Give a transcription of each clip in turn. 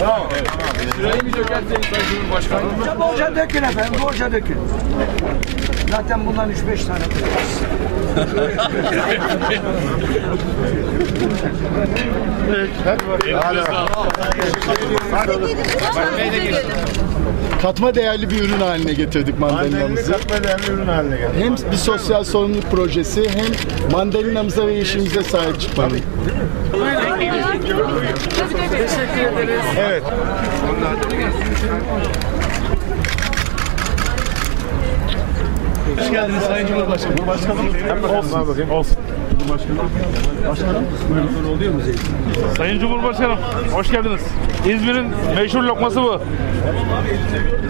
Tamam. Bolca dökün efendim, bolca dökün. Zaten bundan üç beş tane evet. evet. Evet. Katma değerli bir ürün haline getirdik mandalinamızı. Katma değerli ürün haline getirdik. Hem bir sosyal sorumluluk projesi hem mandalinamıza ve yeşilimize sahip çıkmadık. Evet. Hoş geldiniz Sayın Cumhurbaşkanım. Cumhurbaşkanım. Başkanım. Olsun. Olsun. Olsun. Başkanım, başkanım, oluyor mu Sayın Cumhurbaşkanım, hoş geldiniz. İzmir'in meşhur lokması bu.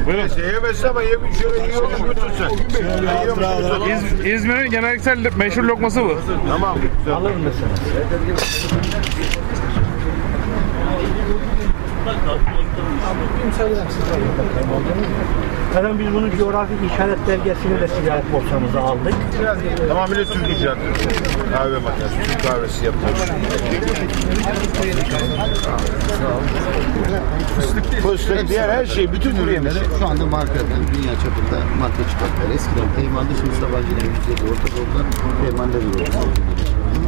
Buyurun. İz, İzmir'in geneliksel meşhur lokması bu. Tamam. Alır mesela. ismini biz bunun coğrafi işaret belgesini de silahat borçamıza aldık. Tamamıyla Türk icraatı. Kahve makinesi, Türk kahvesi yapıyoruz. Evet. Evet. Pıstık evet. diğer her şey, bütün ürünleri. Şu anda markadan, dünya çapında marka çıkartlar. Eskiden Peyman'da, şimdi Sabancı'nın yüzeyde ortak oldular. Peyman'da bir ortak oldular.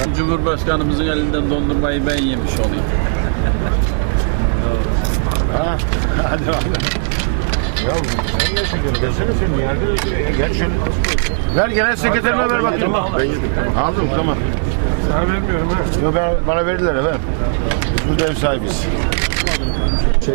Ben Cumhurbaşkanımızın elinden dondurmayı ben yemiş olayım. ha, hadi bakalım. Ya ver genel sekreterine ver bakayım. Abi, ben yedim. Ben yedim ben. Aldım tamam. Sana vermiyorum ha. Yok ben bana verdiler efendim. Ver. Biz burada ev sahibiz. Şey,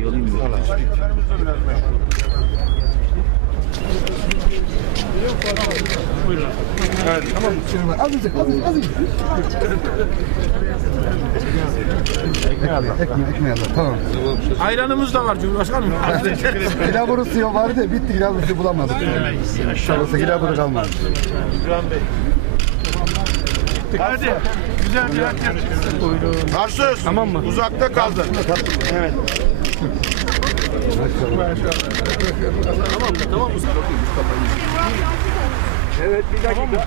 şey alayım mı? tamam mı? Azıcık, azıcık, azıcık. Ekmeğe alın, ekmeğe tamam. Ayranımız da var Cumhurbaşkanım. Gilabur yok vardı bitti gilabur suyu bulamadık. Şurası gilabur kalmadı. Cumhurbaşkanım Bey. Hadi, güzel bir hak yapacaksın. tamam mı? uzakta kaldı. Evet. Evet bir dakika.